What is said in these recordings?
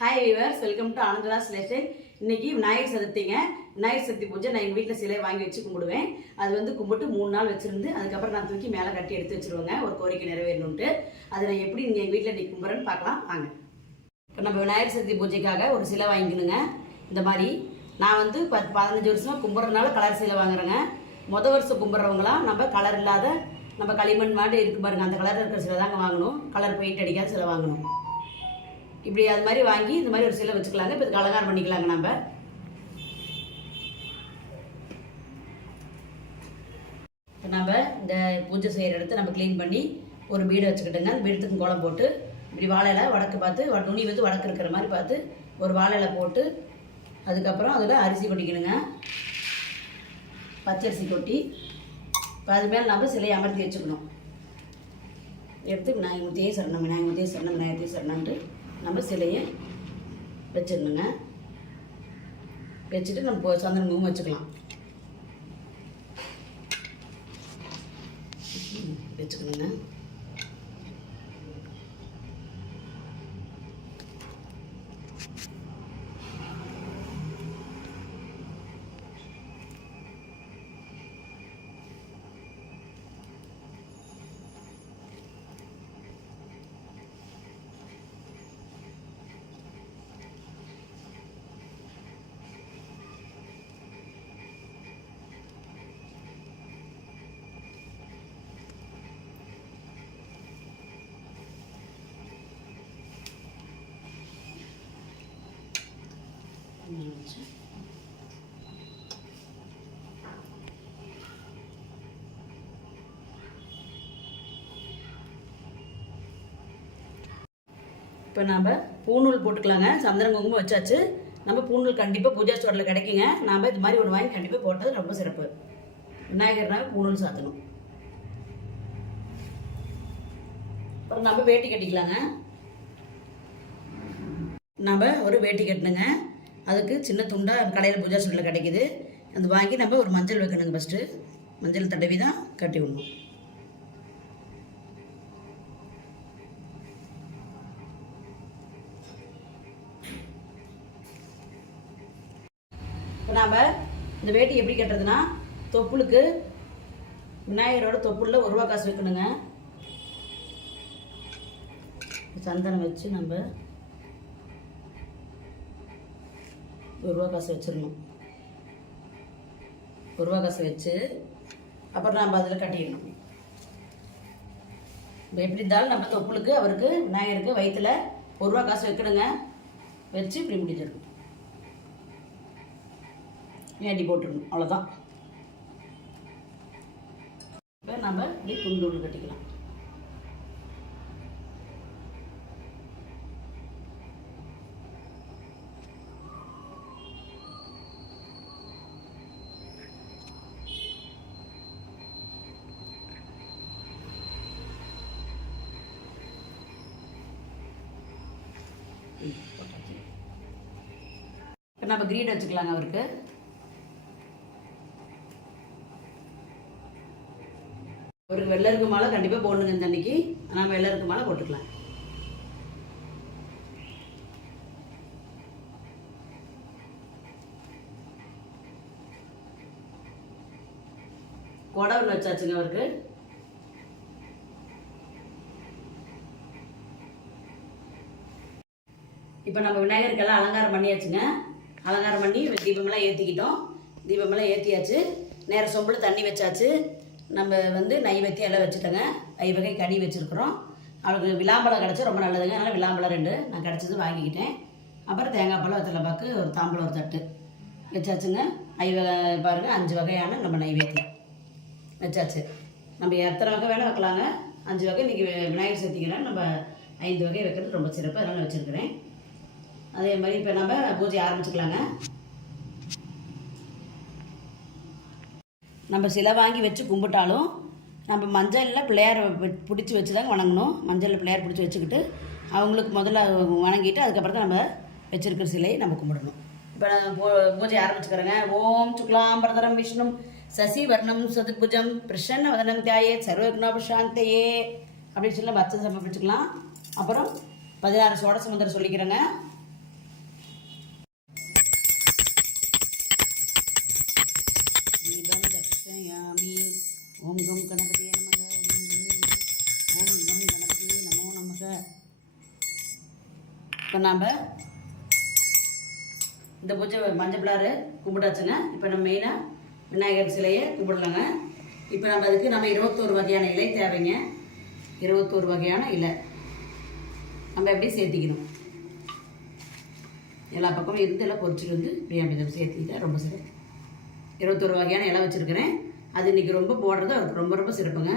Hi viewers welcome to ஆனந்தராஸ் லேஷன் இன்னைக்கு விநாயகர் சதுர்த்திங்க. விநாயகர் சதுர்த்தி பூஜை நான் எங்கள் வீட்டில் சிலை வாங்கி வச்சு கும்பிடுவேன். அது வந்து கும்பிட்டு மூணு நாள் வச்சிருந்து அதுக்கப்புறம் நான் தூக்கி மேலே கட்டி எடுத்து வச்சிருவேங்க. ஒரு கோரிக்கை நிறைவேறணுன்ட்டு அதை நான் எப்படி நீங்கள் எங்கள் வீட்டில் இன்னைக்கு கும்பிட்றேன்னு பார்க்கலாம். வாங்க. இப்போ நம்ம விநாயகர் சதுர்த்தி பூஜைக்காக ஒரு சிலை வாங்கிக்கணுங்க. இந்த மாதிரி. நான் வந்து பத்து பதினஞ்சு வருஷமாக கும்பிட்றதுனால கலர் சிலை வாங்குறேங்க. முத வருஷம் கும்பிட்றவங்களாம் நம்ம கலர் இல்லாத நம்ம களிமண் மாதிரி இருக்கு பாருங்க. அந்த கலர் இருக்கிற சிலை தாங்க வாங்கணும். கலர் பெயிண்ட் அடிக்காத சிலை வாங்கணும். இப்படி அது மாதிரி வாங்கி இந்த மாதிரி ஒரு சிலை வச்சுக்கலாங்க. இப்போ இதுக்கு அலங்காரம் பண்ணிக்கலாங்க நம்ம இப்போ நம்ம இந்த பூஜை செய்கிற இடத்த நம்ம க்ளீன் பண்ணி ஒரு பீடை வச்சுக்கிட்டுங்க. அந்த பீடத்துக்கு கோலம் போட்டு இப்படி வாழை வடக்கு பார்த்து நுனி வந்து வடக்கு இருக்கிற மாதிரி பார்த்து ஒரு வாழை போட்டு அதுக்கப்புறம் அதில் அரிசி கொட்டிக்கணுங்க. பச்சரிசி கொட்டி இப்போ அது மேலே நம்ம சிலையை அமர்த்தி வச்சுக்கணும். எடுத்து விநாயகமூர்த்தியே சரணம் விநாயகமூர்த்தியே சரணம் விநாயகத்தையே சரணம்ன்ட்டு நம்ம சிலையை வச்சிடணுங்க. வச்சுட்டு நம்ம இப்போ சந்தன வச்சுக்கலாம். வச்சுக்கணுங்க. இப்போ நாம் பூநூல் போட்டுக்கலாங்க. சந்திரன் குங்குமம் வச்சாச்சு. நம்ம பூநூல் கண்டிப்பாக பூஜா ஸ்டோரில் கிடைக்குங்க. நாம் இது மாதிரி ஒன்று வாங்கி கண்டிப்பாக போட்டது ரொம்ப சிறப்பு. விநாயகர்னால பூநூல் சாத்தணும். அப்புறம் நம்ம வேட்டி கட்டிக்கலாங்க. நம்ம ஒரு வேட்டி கட்டணுங்க. அதுக்கு சின்ன துண்டாக கடையில் பூஜா சுண்டில் கிடைக்குது. அது வாங்கி நம்ம ஒரு மஞ்சள் வைக்கணுங்க ஃபஸ்ட்டு மஞ்சள் தடவி தான் கட்டி விடணும். இப்போ நாம் இந்த வேட்டி எப்படி கட்டுறதுன்னா தொப்புளுக்கு விநாயகரோட தொப்புளில் ஒரு ரூபா காசு வைக்கணுங்க. சந்தனம் வச்சு நம்ம ஒரு ரூபா காசு வச்சிடணும். ஒரு ரூபா காசு வச்சு அப்புறம் நம்ம அதில் கட்டிடணும். இப்போ எப்படி இருந்தாலும் நம்ம தொப்புளுக்கு அவருக்கு விநாயகருக்கு வயிற்றுல ஒரு ரூபா காசு வைக்கணுங்க. வச்சு இப்படி முடிஞ்சிடணும் வேண்டி போட்டுடணும்? அவ்வளோதான் இப்போ நம்ம இப்படி துண்டு கட்டிக்கலாம். இப்போ நம்ம கிரீட் வச்சுக்கலாங்க அவருக்கு. ஒரு வெள்ளருக்கு மாலை கண்டிப்பாக போடணுங்க இந்த அன்னைக்கு. ஆனால் வெள்ளருக்கு மாலை போட்டுக்கலாம். கொடை வச்சாச்சுங்க அவருக்கு. இப்போ நம்ம விநாயகருக்கெல்லாம் அலங்காரம் பண்ணியாச்சுங்க. அலங்காரம் பண்ணி தீபமெல்லாம் ஏற்றிக்கிட்டோம் தீபமெல்லாம் ஏற்றியாச்சு நேரம் சொம்பில் தண்ணி வச்சாச்சு. நம்ம வந்து நைவேத்தியம் எல்லாம் வச்சுட்டோங்க. ஐவகை கனி வச்சுருக்குறோம். அவளுக்கு விளாம்பழம் கிடச்சா ரொம்ப நல்லதுங்க. அதனால் விளாம்பழம் ரெண்டு. நான் கிடச்சது வாங்கிக்கிட்டேன். அப்புறம் தேங்காய் பழம் வெத்தலை பாக்கு ஒரு தாம்பழம் ஒரு தட்டு வச்சாச்சுங்க. ஐவகை பாருங்கள் அஞ்சு வகையான நம்ம நைவேத்தியம் வச்சாச்சு. நம்ம எத்தனை வகை வேணால் வைக்கலாங்க. அஞ்சு வகை. இன்றைக்கி விநாயகர் சதுர்த்திக்கிறேன் நம்ம ஐந்து வகை வைக்கிறது ரொம்ப சிறப்பு. அதனால் வச்சுருக்கிறேன். அதே மாதிரி இப்போ நம்ம பூஜை ஆரம்பிச்சுக்கலாங்க. நம்ம சிலை வாங்கி வச்சு கும்பிட்டாலும் நம்ம மஞ்சளில் பிள்ளையாரை பிடிச்சி வச்சு தாங்க வணங்கணும். மஞ்சளில் பிள்ளையார் பிடிச்சி வச்சுக்கிட்டு அவங்களுக்கு முதல்ல வணங்கிட்டு அதுக்கப்புறம் தான் நம்ம வச்சுருக்கிற சிலையை நம்ம கும்பிடணும். இப்போ நான் பூ- பூஜை ஆரம்பிச்சுக்கிறேங்க. ஓம் சுக்லாம் பிரதரம் விஷ்ணு சசி வர்ணம் சதுர்புஜம் பிரசன்ன வதனம் தியாயே சர்வகுணாபிஷாந்தையே அப்படின்னு சொல்லி பச்சை சமர்ப்பிச்சுக்கலாம். அப்புறம் பதினாறு சோட சுமந்திரம் சொல்லிக்கிறேங்க. இப்போ நாம் இந்த பூஜை மஞ்சள் பிள்ளாறு கும்பிட்டாச்சுங்க. இப்போ நம்ம மெயினாக விநாயகர் சிலையை கும்பிடலாங்க. இப்போ நம்ம அதுக்கு நம்ம இருபத்தோரு வகையான இலை தேவைங்க. இருபத்தோரு வகையான இலை. நம்ம எப்படி சேர்த்திக்கணும்? எல்லா பக்கமும் இருந்து எல்லாம் பொறிச்சிட்டு வந்து பிரியாமிதம் சேர்த்திக்கிட்டா ரொம்ப சிறப்பு. இருபத்தொரு வகையான இலை வச்சுருக்கிறேன். அது இன்றைக்கி ரொம்ப போடுறது அவருக்கு ரொம்ப ரொம்ப சிறப்புங்க.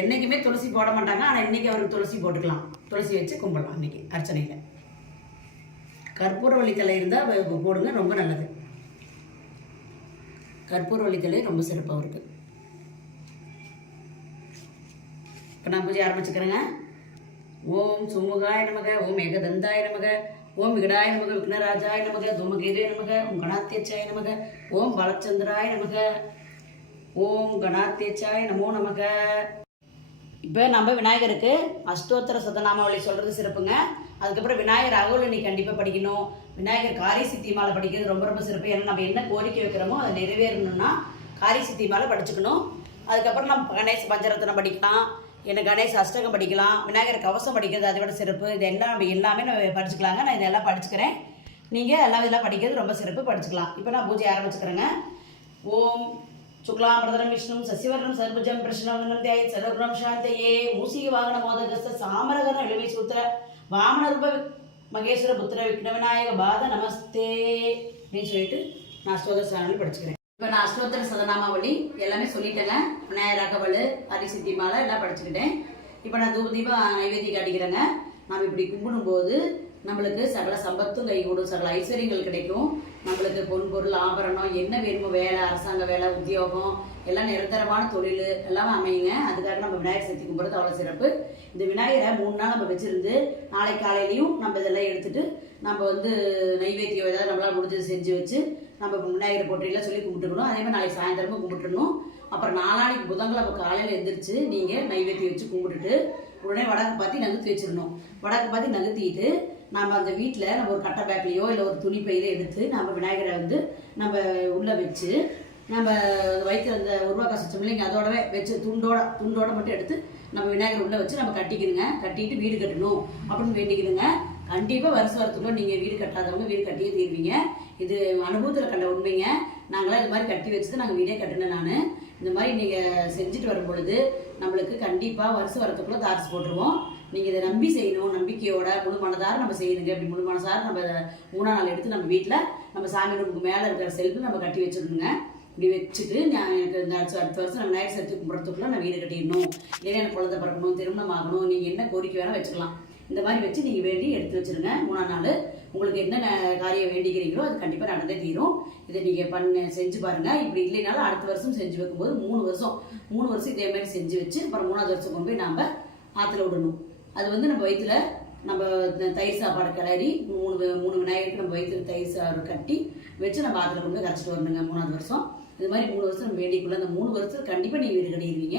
என்றைக்குமே துளசி போட மாட்டாங்க. ஆனால் இன்றைக்கி அவருக்கு துளசி போட்டுக்கலாம். துளசி வச்சு கும்பிடலாம் அன்றைக்கி அர்ச்சனையில். கற்பூர தலை இருந்தால் போடுங்க ரொம்ப நல்லது. கற்பூர தலை ரொம்ப சிறப்பாக இருக்குது இப்போ நான் பூஜை ஆரம்பிச்சுக்கிறேங்க. ஓம் சுமுகாய நமக ஓம் ஏகதந்தாய நமக ஓம் விகடாய நமக விக்னராஜாய நமக தூமகீரே நமக ஓம் கணாத்தியச்சாய நமக ஓம் பலச்சந்திராய நமக ஓம் கணாத்தியச்சாய நமோ நமக. இப்போ நம்ம விநாயகருக்கு அஷ்டோத்தர சதநாமாவளி சொல்கிறது சிறப்புங்க. அதுக்கப்புறம் விநாயகர் அகோல் நீ கண்டிப்பாக படிக்கணும். விநாயகர் காரி சித்தி மாலை படிக்கிறது ரொம்ப ரொம்ப சிறப்பு. ஏன்னா நம்ம என்ன கோரிக்கை வைக்கிறோமோ அதை நிறைவேறணும்னா காரி சித்தி மாலை படிச்சுக்கணும். அதுக்கப்புறம் நம்ம கணேஷ் பஞ்சரத்னம் படிக்கலாம். என்ன கணேஷ் அஷ்டகம் படிக்கலாம். விநாயகர் கவசம் படிக்கிறது அதை விட சிறப்பு. இது எல்லாம் நம்ம எல்லாமே நம்ம படிச்சுக்கலாங்க. நான் இதெல்லாம் படிச்சுக்கிறேன். நீங்கள் எல்லாம் இதெல்லாம் படிக்கிறது ரொம்ப சிறப்பு. படிச்சுக்கலாம். இப்போ நான் பூஜை ஆரம்பிச்சுக்கிறேங்க. ஓம் சுக்லாம்பிரதரம் விஷ்ணு சசிவர்ணம் சர்புஜம் பிரஷ்னம் தியாய சர்வகுணம் சாந்தையே மூசிக வாகன மோதகஸ்த சாமரகன இளமை சூத்திர வாமனரூப மகேஸ்வர புத்திர விக்ன விநாயக பாத நமஸ்தே அப்படின்னு சொல்லிட்டு நான் அஷ்டோதர சாணி படிச்சுக்கிறேன். இப்போ நான் அஷ்டோத்தர சதநாமாவளி எல்லாமே சொல்லிட்டேங்க. விநாயகர் அகவல் அரிசித்தி மாலை எல்லாம் படிச்சுக்கிட்டேன். இப்போ நான் தூப தீபம் நைவேத்தியம் காட்டிக்கிறேங்க. நாம் இப்படி கும்பிடும்போது நம்மளுக்கு சகல சம்பத்தும் கைகூடும் சகல ஐஸ்வர்யங்கள் கிடைக்கும். நம்மளுக்கு பொன்பொருள் ஆபரணம் என்ன வேணுமோ வேலை அரசாங்க வேலை உத்தியோகம் எல்லாம் நிரந்தரமான தொழில் எல்லாம் அமையுங்க. அதுக்காக நம்ம விநாயகர் சதுர்த்தி கும்பிட்றது அவ்வளோ சிறப்பு. இந்த விநாயகரை மூணு நாள் நம்ம வச்சுருந்து நாளை காலையிலையும் நம்ம இதெல்லாம் எடுத்துட்டு நம்ம வந்து நைவேத்தியம் ஏதாவது நம்மளால் முடிஞ்சது செஞ்சு வச்சு நம்ம விநாயகர் போட்டியெல்லாம் சொல்லி கும்பிட்டுக்கணும். அதே மாதிரி நாளைக்கு சாயந்தரமும் கும்பிட்டுடணும் அப்புறம் நாளானிக்கு புதன்கிழமை காலையில் எழுந்திரிச்சு நீங்கள் நைவேத்தியம் வச்சு கும்பிட்டுட்டு உடனே வடக்கு பார்த்து நகர்த்தி வச்சிடணும். வடக்கு பார்த்து நகர்த்திட்டு நம்ம அந்த வீட்டில் நம்ம ஒரு கட்டை பேக்லேயோ இல்லை ஒரு துணி பையில எடுத்து நம்ம விநாயகரை வந்து நம்ம உள்ளே வச்சு நம்ம வயிற்று அந்த உருவாக்க சுத்தம் இல்லைங்க அதோடவே வச்சு துண்டோட துண்டோட மட்டும் எடுத்து நம்ம விநாயகர் உள்ளே வச்சு நம்ம கட்டிக்கணுங்க கட்டிட்டு வீடு கட்டணும் அப்படின்னு வேண்டிக்கணுங்க கண்டிப்பாக வருஷம் வரத்துக்குள்ள நீங்கள் வீடு கட்டாதவங்க வீடு கட்டியே தீர்வீங்க. இது அனுபவத்தில் கண்ட உண்மைங்க. நாங்களாம் இது மாதிரி கட்டி வச்சு தான் நாங்கள் வீடே கட்டினேன் நான். இந்த மாதிரி நீங்கள் செஞ்சுட்டு வரும் பொழுது நம்மளுக்கு கண்டிப்பாக வருஷம் வரத்துக்குள்ள தார்ஸ் போட்டுருவோம். நீங்கள் இதை நம்பி செய்யணும் நம்பிக்கையோட முழு மனதார நம்ம செய்யணுங்க. அப்படி முழு மனசார நம்ம மூணா மூணாம் நாள் எடுத்து நம்ம வீட்டில் நம்ம சாமி ரூமுக்கு மேலே இருக்கிற செல்ஃபு நம்ம கட்டி வச்சிடணுங்க. இப்படி வச்சுட்டு நான் எனக்கு இந்த அடுத்த அடுத்த வருஷம் நம்ம விநாயகர் சதுர்த்தி கும்பிட்றதுக்குள்ள நான் வீடு கட்டிடணும். இல்லைன்னா எனக்கு குழந்தை பிறக்கணும் திருமணம் ஆகணும். நீங்கள் என்ன கோரிக்கை வேணால் வச்சுக்கலாம். இந்த மாதிரி வச்சு நீங்கள் வேண்டி எடுத்து வச்சிருங்க. மூணாம் நாள் உங்களுக்கு என்ன காரியம் வேண்டிக்கிறீங்களோ அது கண்டிப்பாக நடந்தே தீரும். இதை நீங்கள் பண்ண செஞ்சு பாருங்கள் இப்படி இல்லைனாலும் அடுத்த வருஷம் செஞ்சு வைக்கும்போது மூணு வருஷம் மூணு வருஷம் இதே மாதிரி செஞ்சு வச்சு அப்புறம் மூணாவது வருஷம் கொண்டு போய் நாம் ஆற்றுல விடணும். அது வந்து நம்ம வயிற்றுல நம்ம இந்த தயிர் சாப்பாடு கிளறி மூணு மூணு விநாயகருக்கு நம்ம வயிற்றுல தயிர் சாப்பாடு கட்டி வச்சு நம்ம ஆற்றுல கொண்டு போய் கரைச்சிட்டு வரணுங்க மூணாவது வருஷம். இது மாதிரி மூணு வருஷம் நம்ம வேண்டிக்குள்ள அந்த மூணு வருஷம் கண்டிப்பாக நீங்கள் வீடு கட்டிடுவீங்க.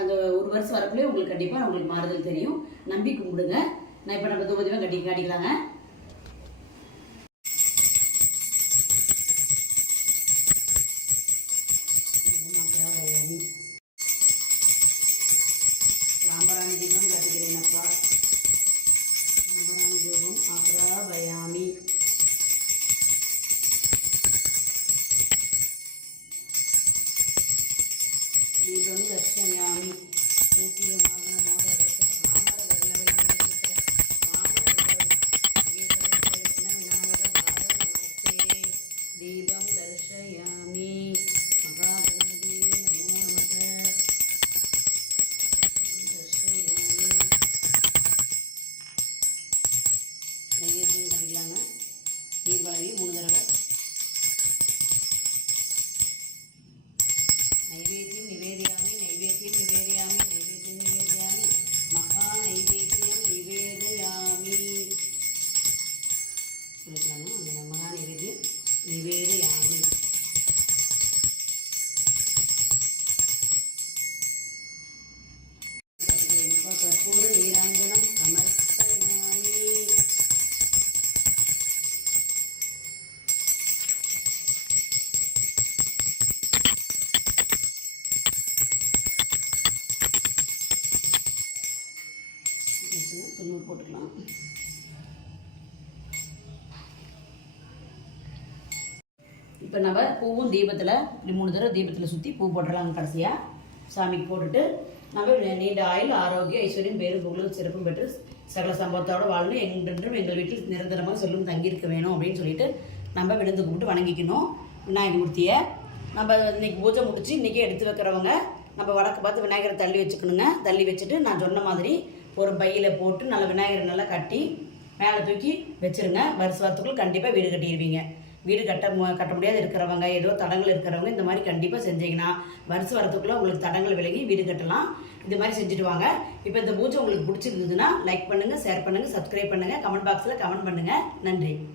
அந்த ஒரு வருஷம் வரக்குள்ளே உங்களுக்கு கண்டிப்பாக உங்களுக்கு மாறுதல் தெரியும். நம்பி கும்பிடுங்க. நான் இப்போ நம்ம தொகுதியாக கட்டி காட்டிக்கலாங்க. பூவும் தீபத்தில் இப்படி மூணு தடவை தீபத்தில் சுற்றி பூ போட்டுடலாம் கடைசியாக சாமிக்கு போட்டுட்டு நம்ம நீண்ட ஆயுள் ஆரோக்கியம் ஐஸ்வர்யம் பேரும் புகழும் சிறப்பும் பெற்று சகல சம்பவத்தோட வாழணும். எங்கென்றும் எங்கள் வீட்டில் நிரந்தரமாக செல்லும் தங்கியிருக்க வேணும் அப்படின்னு சொல்லிட்டு நம்ம விழுந்து கும்பிட்டு வணங்கிக்கணும். விநாயகர் மூர்த்தியை. நம்ம இன்னைக்கு பூஜை முடித்து இன்றைக்கி எடுத்து வைக்கிறவங்க நம்ம வடக்கு பார்த்து விநாயகரை தள்ளி வச்சுக்கணுங்க. தள்ளி வச்சுட்டு நான் சொன்ன மாதிரி ஒரு பையில் போட்டு நல்லா விநாயகரை நல்லா கட்டி மேலே தூக்கி வச்சிருங்க. வருஷ வாரத்துக்குள்ள கண்டிப்பாக வீடு கட்டிடுவீங்க வீடு கட்ட மு- கட்ட முடியாது இருக்கிறவங்க ஏதோ தடங்கள் இருக்கிறவங்க இந்த மாதிரி கண்டிப்பாக செஞ்சீங்கன்னா வருஷம் வரத்துக்குள்ளே உங்களுக்கு தடங்கள் விலகி வீடு கட்டலாம். இது மாதிரி செஞ்சுட்டு வாங்க. இப்போ இந்த பூஜை உங்களுக்கு பிடிச்சிருந்ததுன்னா லைக் பண்ணுங்கள் ஷேர் பண்ணுங்கள் சப்ஸ்கிரைப் பண்ணுங்கள் கமெண்ட் பாக்ஸில் கமெண்ட் பண்ணுங்கள் நன்றி.